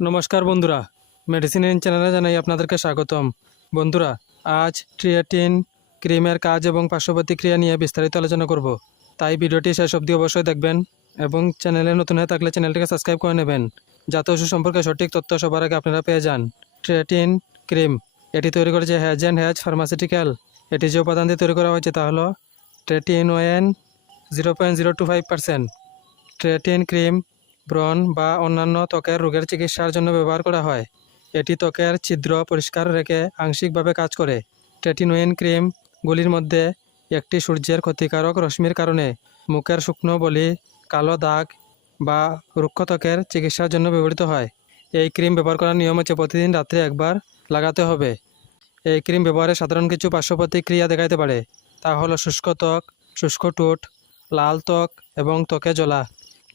নমস্কার বন্ধুরা। মেডিসিন চ্যানেলে জানাই আপনাদেরকে স্বাগতম। বন্ধুরা, আজ ট্রিয়েটিন ক্রিমের কাজ এবং পার্শ্বপ্রতিক্রিয়া নিয়ে বিস্তারিত আলোচনা করব। তাই ভিডিওটি শেষ অবধি অবশ্যই দেখবেন এবং চ্যানেলে নতুন হয়ে থাকলে চ্যানেলটিকে সাবস্ক্রাইব করে নেবেন। যাতে ওষুধ সম্পর্কে সঠিক তথ্য সবার আগে আপনারা পেয়ে যান। ট্রিয়েটিন ক্রিম এটি তৈরি করেছে হ্যাজ অ্যান্ড হ্যাজ ফার্মাসিউটিক্যাল এটি যে উপাদান দিয়ে তৈরি করা হয়েছে তা হলো tretinoin zero point zero two five percent tretinoin cream ব্রণ বা অন্যান্য ত্বকের রোগের চিকিৎসার জন্য ব্যবহার করা হয়। এটি ত্বকের ছিদ্র পরিষ্কার রেখে আংশিকভাবে কাজ করে। ট্রেটিনোয়েন ক্রিম গুলির মধ্যে একটি সূর্যের ক্ষতিকারক রশ্মির কারণে মুখের শুকনো বলি, কালো দাগ বা রুক্ষ ত্বকের চিকিৎসার জন্য ব্যবহৃত হয়। এই ক্রিম ব্যবহার করার নিয়ম হচ্ছে প্রতিদিন রাত্রে একবার লাগাতে হবে। এই ক্রিম ব্যবহারে সাধারণ কিছু পার্শ্ব প্রতিক্রিয়া দেখাইতে পারে। তা হলো শুষ্ক ত্বক, শুষ্ক ঠোঁট, লাল ত্বক এবং ত্বকে জ্বলা।